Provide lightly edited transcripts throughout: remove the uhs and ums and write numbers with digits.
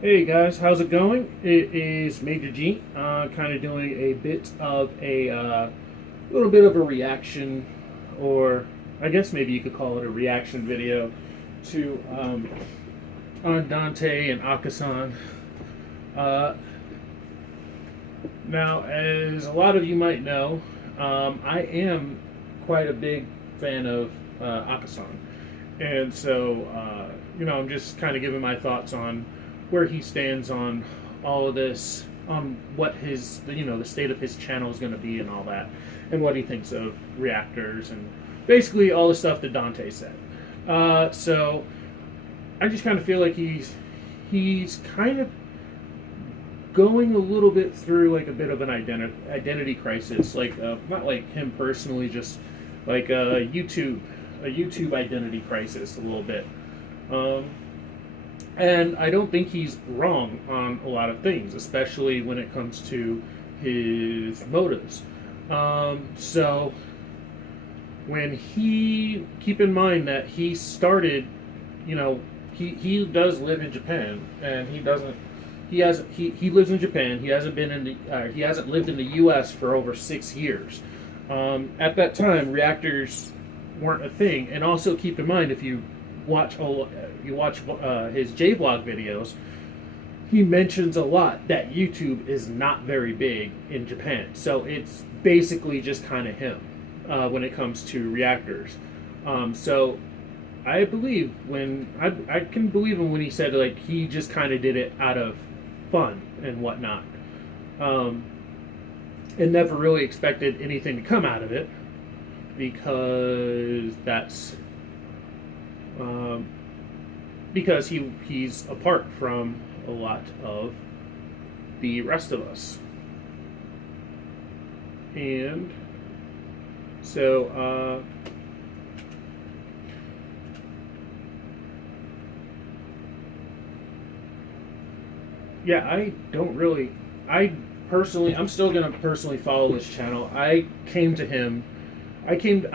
Hey guys, how's it going? It is Major G, kind of doing a bit of a little bit of a reaction, or I guess maybe you could call it a reaction video to ImDontai and Akasan. Uh, Now, as a lot of you might know, I am quite a big fan of Akasan, and so I'm just kind of giving my thoughts on where he stands on all of this, on what his the state of his channel is going to be and all that, and what he thinks of reactors and basically all the stuff that Dante said. So I just kind of feel like he's kind of going a little bit through like a bit of an identity crisis, like not like him personally, just like a YouTube identity crisis a little bit. Um, and I don't think he's wrong on a lot of things, especially when it comes to his motives. So when he keep in mind that he started, he does live in Japan, and he lives in Japan. He hasn't been in he hasn't lived in the U.S. for over 6 years. At that time, reactors weren't a thing. And also keep in mind, if you watch his J-vlog videos, he mentions a lot that YouTube is not very big in Japan. So it's basically just kind of him when it comes to reactors. So I believe I can believe him when he said like he just kind of did it out of fun and whatnot, um, and never really expected anything to come out of it because that's um, because he's apart from a lot of the rest of us, and so yeah, I don't really. I'm still gonna personally follow his channel. I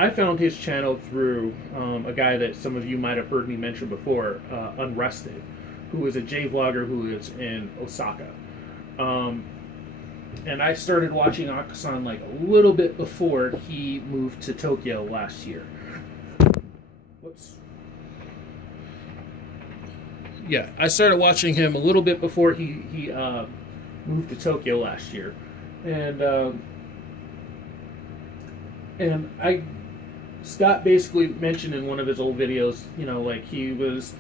found his channel through a guy that some of you might have heard me mention before, Unrested, who is a J vlogger who is in Osaka. Um, and I started watching Akasan like a little bit before he moved to Tokyo last year. Whoops. Yeah, I started watching him a little bit before he moved to Tokyo last year, and I Scott basically mentioned in one of his old videos, like he was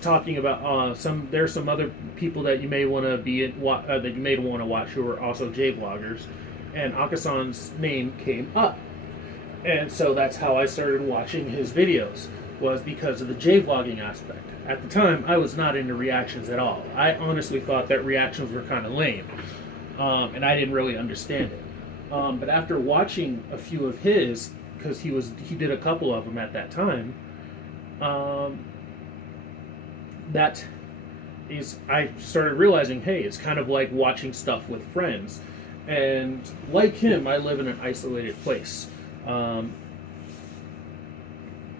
talking about there's some other people that you may want to that you may want to watch who are also J vloggers, and Akasan's name came up, and so that's how I started watching his videos, was because of the J vlogging aspect. At the time, I was not into reactions at all. I honestly thought that reactions were kind of lame, and I didn't really understand it. But after watching a few of his, because he did a couple of them at that time, um, that is I started realizing, hey, it's kind of like watching stuff with friends, and like him, I live in an isolated place. Um,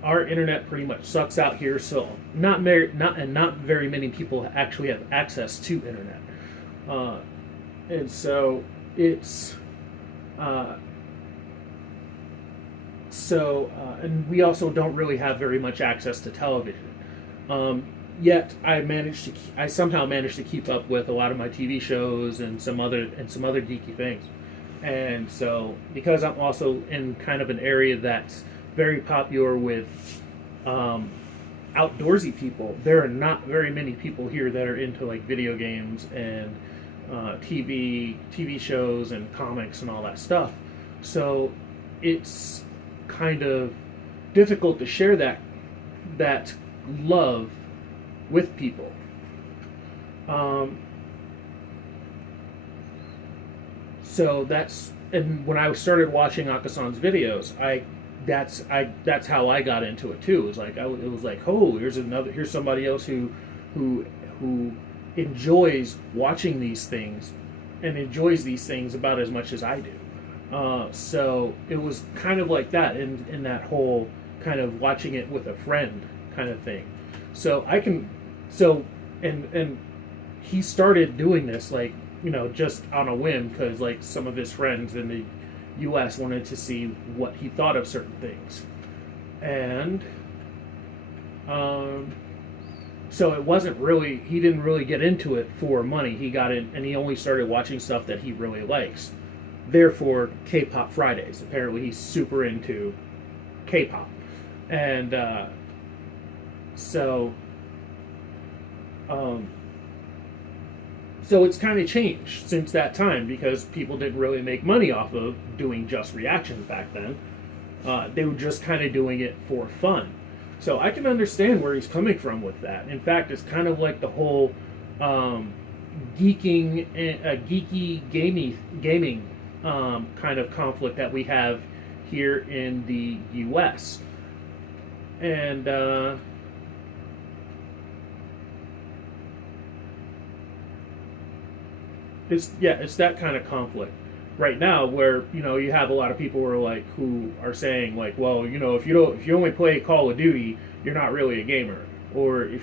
our internet pretty much sucks out here, so not very many people actually have access to internet, uh, and so it's uh, and we also don't really have very much access to television. Um, Yet I somehow managed to keep up with a lot of my TV shows and some other geeky things. And so because I'm also in kind of an area that's very popular with um, outdoorsy people, there are not very many people here that are into like video games and TV shows and comics and all that stuff. So it's kind of difficult to share that love with people. Um, so that's and when I started watching Akasan's videos, that's how I got into it too. It was like it was like, oh, here's somebody else who who enjoys watching these things and enjoys these things about as much as I do. So it was kind of like that in that whole kind of watching it with a friend kind of thing. So I can so and he started doing this like, just on a whim, because like some of his friends in the U.S. wanted to see what he thought of certain things, and so it wasn't really, he didn't really get into it for money. He got in and he only started watching stuff that he really likes. Therefore, K-pop Fridays. Apparently, he's super into K-pop, and so um, so it's kind of changed since that time, because people didn't really make money off of doing just reactions back then. They were just kind of doing it for fun. So I can understand where he's coming from with that. In fact, it's kind of like the whole geeky gaming kind of conflict that we have here in the U.S. And it's that kind of conflict right now, where you have a lot of people who are saying like, well, if you only play Call of Duty, you're not really a gamer. Or if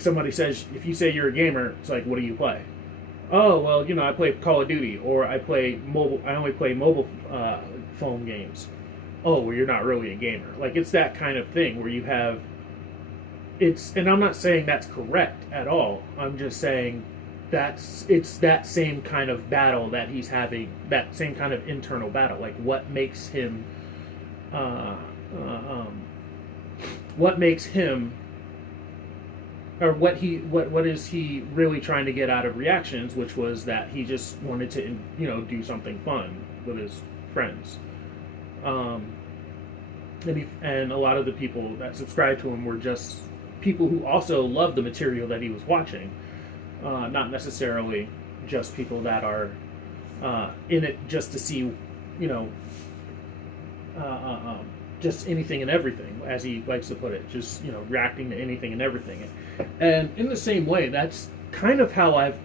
somebody says, if you say you're a gamer, it's like, what do you play? Oh, well, I play Call of Duty, or I only play mobile phone games. Oh, well, you're not really a gamer. Like, it's that kind of thing where you have and I'm not saying that's correct at all. I'm just saying it's that same kind of battle that he's having, that same kind of internal battle. Like, what makes him or what is he really trying to get out of reactions, which was that he just wanted to do something fun with his friends. And a lot of the people that subscribed to him were just people who also loved the material that he was watching, not necessarily just people that are in it just to see, just anything and everything, as he likes to put it, just reacting to anything and everything. And in the same way, that's kind of how I've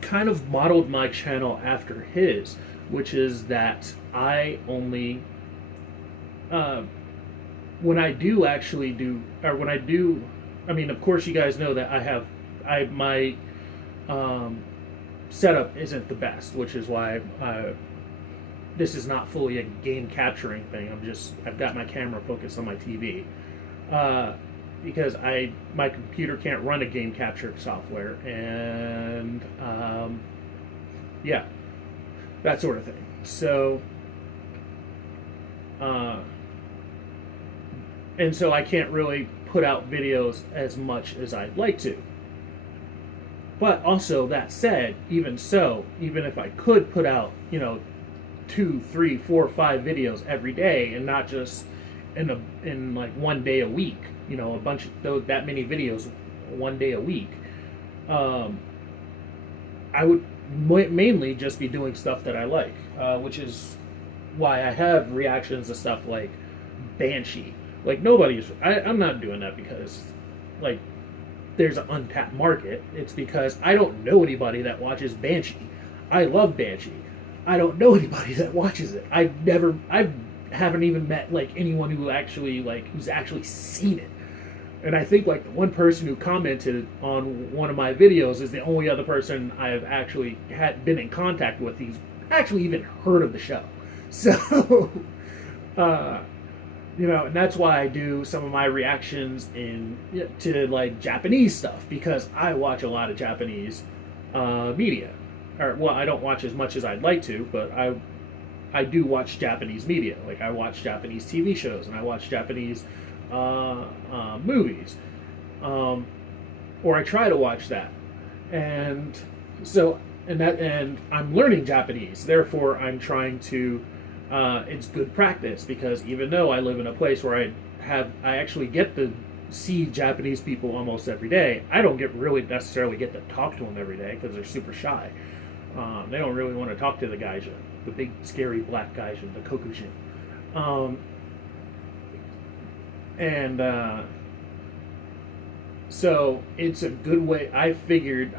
kind of modeled my channel after his, which is that I only when I do, I mean, of course, you guys know that my setup isn't the best, which is why this is not fully a game capturing thing. I've got my camera focused on my TV, because my computer can't run a game capture software, and yeah, that sort of thing. So and so I can't really put out videos as much as I'd like to. But also, that said, even if I could put out, 2, 3, 4, 5 videos every day, and not just in like one day a week, a bunch of that many videos one day a week, I would mainly just be doing stuff that I like, which is why I have reactions to stuff like Banshee. Like, I'm not doing that because, like, there's an untapped market. It's because I don't know anybody that watches Banshee. I love Banshee. I don't know anybody that watches it. I haven't even met, like, anyone who's actually seen it. And I think, like, the one person who commented on one of my videos is the only other person I've actually been in contact with who's actually even heard of the show. So, and that's why I do some of my reactions to like Japanese stuff, because I watch a lot of Japanese media. Well, I don't watch as much as I'd like to, but I do watch Japanese media. Like, I watch Japanese TV shows, and I watch Japanese movies, or I try to watch that, and I'm learning Japanese. Therefore, I'm trying to. It's good practice, because even though I live in a place where I actually get to see Japanese people almost every day, I don't really necessarily get to talk to them every day, because they're super shy. They don't really want to talk to the gaijin, the big scary black gaijin, the kokujin. So it's a good way. I figured,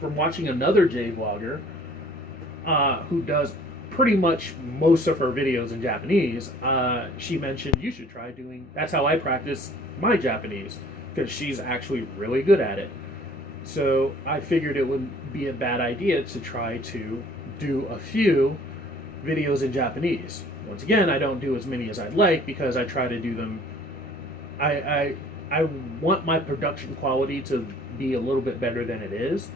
from watching another J-vlogger who does pretty much most of her videos in Japanese, she mentioned you should try doing. That's how I practice my Japanese. because she's actually really good at it. So I figured it wouldn't be a bad idea to try to do a few videos in Japanese. Once again, I don't do as many as I'd like because I try to do them. I want my production quality to be a little bit better than it is.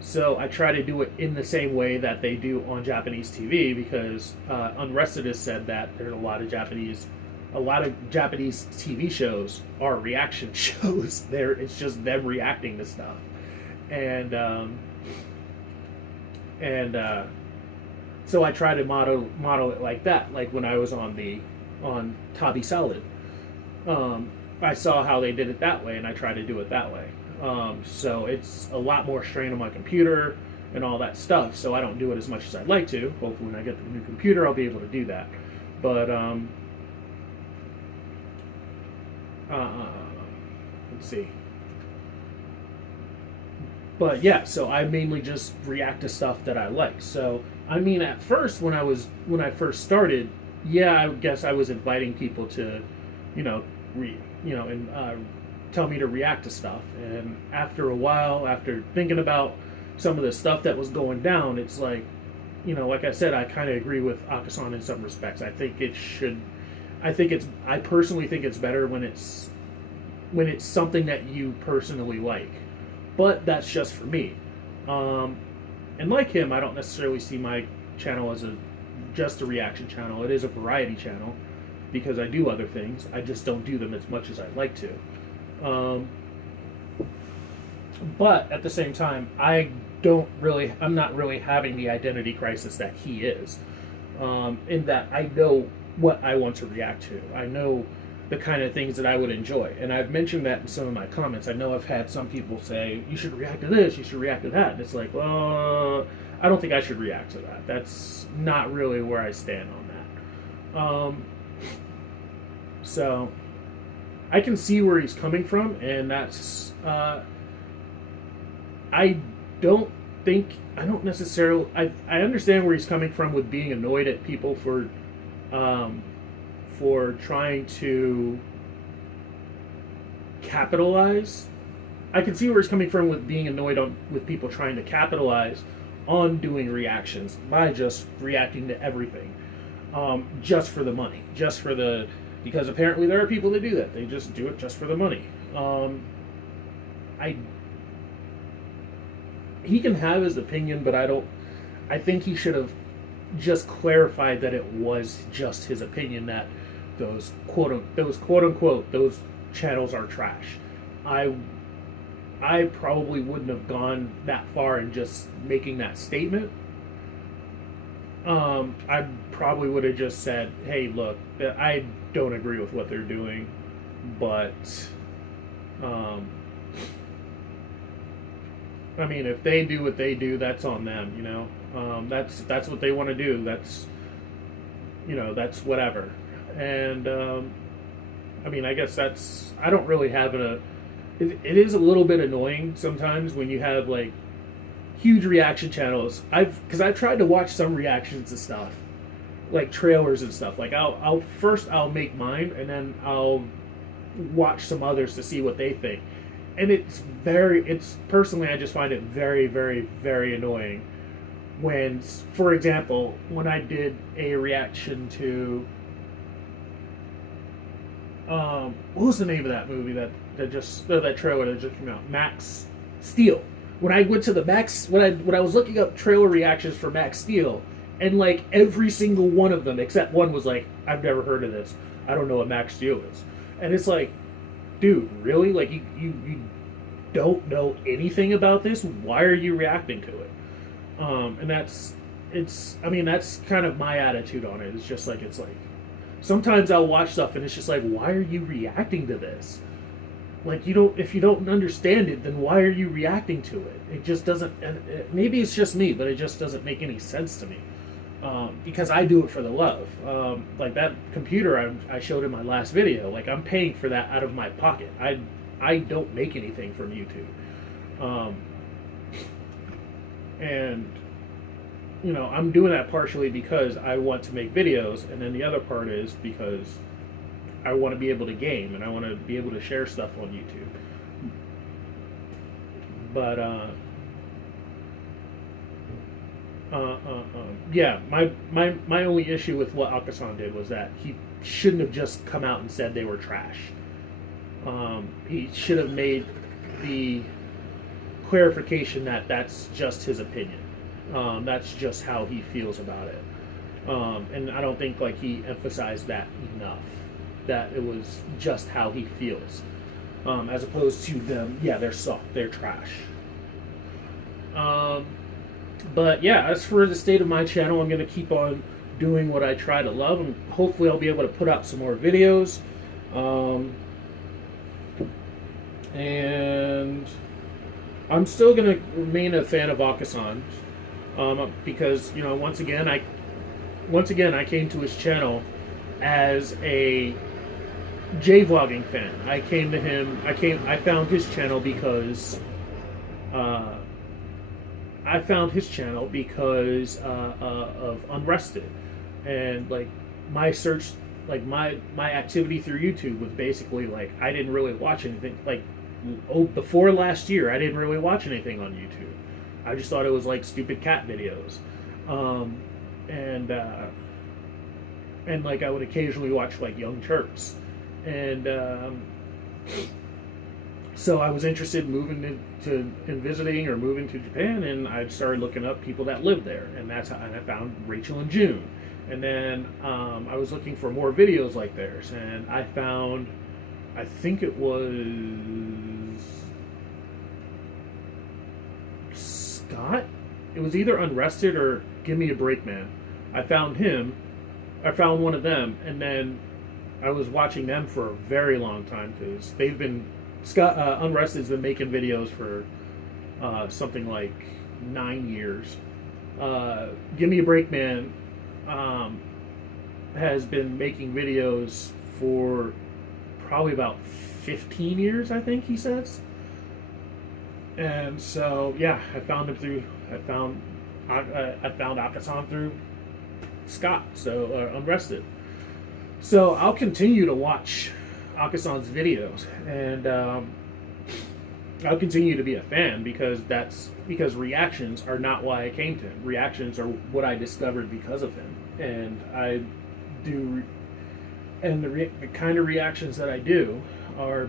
So I try to do it in the same way that they do on Japanese TV because Unrested has said that there's a lot of Japanese TV shows are reaction shows. It's just them reacting to stuff, and so I try to model it like that. Like when I was on Tabi Salad, I saw how they did it that way, and I try to do it that way. So it's a lot more strain on my computer and all that stuff. So I don't do it as much as I'd like to. Hopefully, when I get the new computer, I'll be able to do that. But let's see. But yeah, so I mainly just react to stuff that I like. So I mean, at first when I first started, yeah, I guess I was inviting people to, and tell me to react to stuff. And after a while, after thinking about some of the stuff that was going down, it's like, like I said, I kind of agree with Akasan in some respects. I personally think it's better when it's something that you personally like. But that's just for me. And like him, I don't necessarily see my channel as just a reaction channel. It is a variety channel because I do other things. I just don't do them as much as I'd like to. But at the same time, I'm not really having the identity crisis that he is. In that I know what I want to react to. I know the kind of things that I would enjoy. And I've mentioned that in some of my comments. I know I've had some people say, you should react to this, you should react to that. And it's like, well, I don't think I should react to that. That's not really where I stand on that. So I can see where he's coming from, and that's I don't necessarily I understand where he's coming from with being annoyed at people for trying to capitalize. I can see where he's coming from with being annoyed with people trying to capitalize on doing reactions by just reacting to everything, just for the money, because apparently there are people that do that. They just do it just for the money. He can have his opinion, but I think he should have just clarified that it was just his opinion that those quote unquote those channels are trash. I probably wouldn't have gone that far in just making that statement. I probably would have just said, hey, look, I don't agree with what they're doing, but I mean, if they do what they do, that's on them, that's what they want to do. That's whatever. And I mean, I guess I don't really have it is a little bit annoying sometimes when you have like huge reaction channels. Because I've tried to watch some reactions to stuff, like trailers and stuff. Like I'll make mine, and then I'll watch some others to see what they think. And personally, I just find it very, very, very annoying when, for example, when I did a reaction to what was the name of that movie that trailer that just came out? Max Steel. When I went to when I was looking up trailer reactions for Max Steel, and like every single one of them except one was like, I've never heard of this. I don't know what Max Steel is. And it's like, dude, really? Like you don't know anything about this? Why are you reacting to it? And that's kind of my attitude on it. It's like sometimes I'll watch stuff and it's just like, why are you reacting to this? Like, if you don't understand it, then why are you reacting to it? It just doesn't, maybe it's just me, but it just doesn't make any sense to me. Because I do it for the love. Like that computer I showed in my last video, like I'm paying for that out of my pocket. I don't make anything from YouTube. And I'm doing that partially because I want to make videos, and then the other part is because I want to be able to game, and I want to be able to share stuff on YouTube. But yeah, my only issue with what Akasan did was that he shouldn't have just come out and said they were trash. He should have made the clarification that that's just his opinion. That's just how he feels about it. And I don't think like he emphasized that enough. That it was just how he feels, as opposed to them. Yeah, they're soft. They're trash. But yeah, as for the state of my channel, I'm going to keep on doing what I try to love, and hopefully I'll be able to put out some more videos. And I'm still going to remain a fan of Akasan, because once again I came to his channel as a J-vlogging fan. I came to him. I found his channel because of Unrested, and like my search, like my activity through YouTube was basically like I didn't really watch anything. Like before last year, I didn't really watch anything on YouTube. I just thought it was like stupid cat videos, and like I would occasionally watch like Young Turks, and so I was interested in moving and visiting or moving to Japan, and I started looking up people that lived there, and that's how I found Rachel and June. And then I was looking for more videos like theirs, and I found, I think it was Scott. It was either Unrested or Give Me a Break Man. I found him. I found one of them, and then I was watching them for a very long time because they've been Unrested's been making videos for something like 9 years. Give Me a Break Man has been making videos for probably about 15 years, I think he says. And so yeah, I found Akasan through Scott, so Unrested. So I'll continue to watch Akasan's videos, and I'll continue to be a fan because reactions are not why I came to him. Reactions are what I discovered because of him, and the kind of reactions that I do are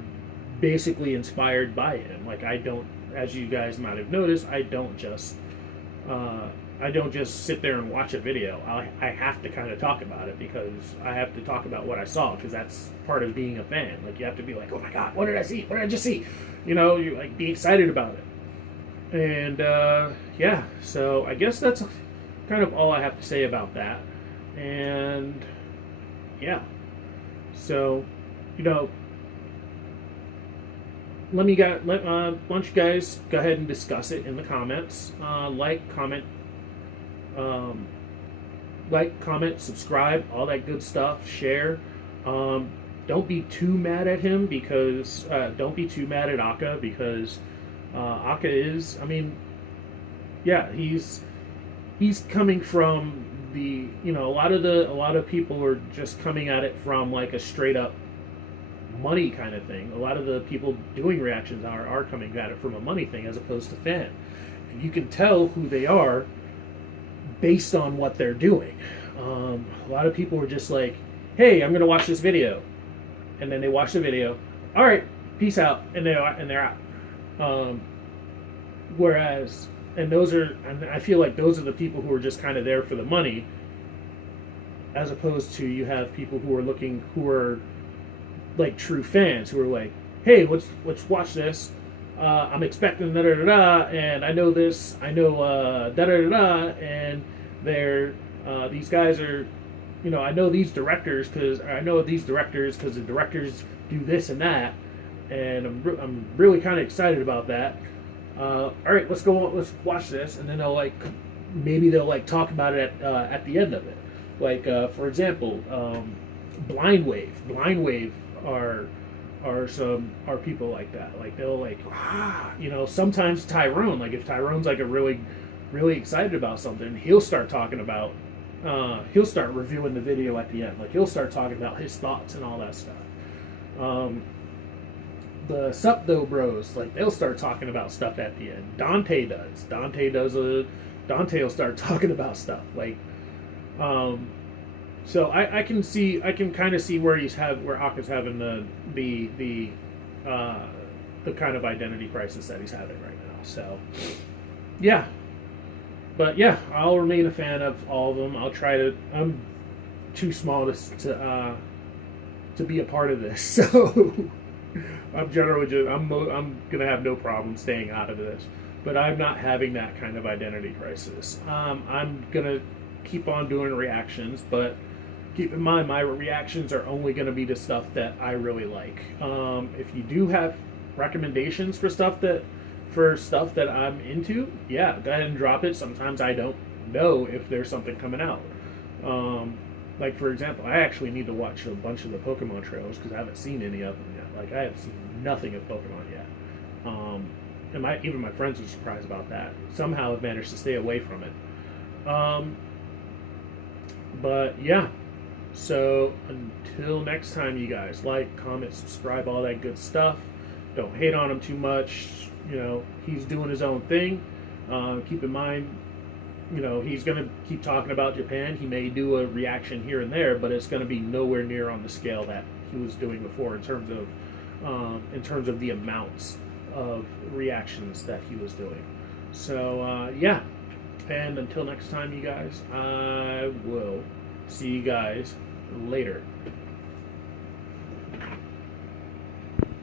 basically inspired by him. Like I don't, as you guys might have noticed, I don't just sit there and watch a video. I have to kind of talk about it because I have to talk about what I saw, because that's part of being a fan. Like you have to be like, oh my god, what did I see? What did I just see? You like be excited about it. And yeah, so I guess that's kind of all I have to say about that. And yeah, so why don't you guys go ahead and discuss it in the comments. Comment, subscribe, all that good stuff. Share. Don't be too mad at him because don't be too mad at Aka, because Aka is, I mean, yeah, he's coming from the, a lot of people are just coming at it from like a straight up money kind of thing. A lot of the people doing reactions are coming at it from a money thing as opposed to fan. And you can tell who they are based on what they're doing. A lot of people were just like, hey, I'm gonna watch this video, and then they watch the video, all right, peace out, and they're out. Whereas, and I feel like those are the people who are just kind of there for the money, as opposed to you have people who are like true fans who are like, hey, let's watch this. I'm expecting da da da da, and I know this. I know da da da da, and they're these guys are, I know these directors because the directors do this and that, and I'm really kind of excited about that. All right, let's watch this, and then maybe they'll talk about it at the end of it. Like for example, Blind Wave are people like that. Like they'll sometimes Tyrone, like if Tyrone's like a really excited about something, he'll start talking about he'll start reviewing the video at the end. Like he'll start talking about his thoughts and all that stuff. the Supdo Bros, like they'll start talking about stuff at the end. Dante does. Dante will start talking about stuff like, so I can kind of see where Akka's having the kind of identity crisis that he's having right now. So yeah, but yeah, I'll remain a fan of all of them. I'll try to. I'm too small to be a part of this, so I'm generally I'm gonna have no problem staying out of this. But I'm not having that kind of identity crisis. I'm gonna keep on doing reactions, but keep in mind my reactions are only gonna be to stuff that I really like. If you do have recommendations for stuff that I'm into, yeah, go ahead and drop it. Sometimes I don't know if there's something coming out. Like for example, I actually need to watch a bunch of the Pokemon trailers because I haven't seen any of them yet. Like I have seen nothing of Pokemon yet. And even my friends are surprised about that. Somehow I've managed to stay away from it. But yeah. So until next time, you guys, like, comment, subscribe, all that good stuff. Don't hate on him too much. You know, he's doing his own thing. Keep in mind, you know, he's going to keep talking about Japan. He may do a reaction here and there, but it's going to be nowhere near on the scale that he was doing before in terms of the amounts of reactions that he was doing. So yeah, and until next time, you guys, I will see you guys later.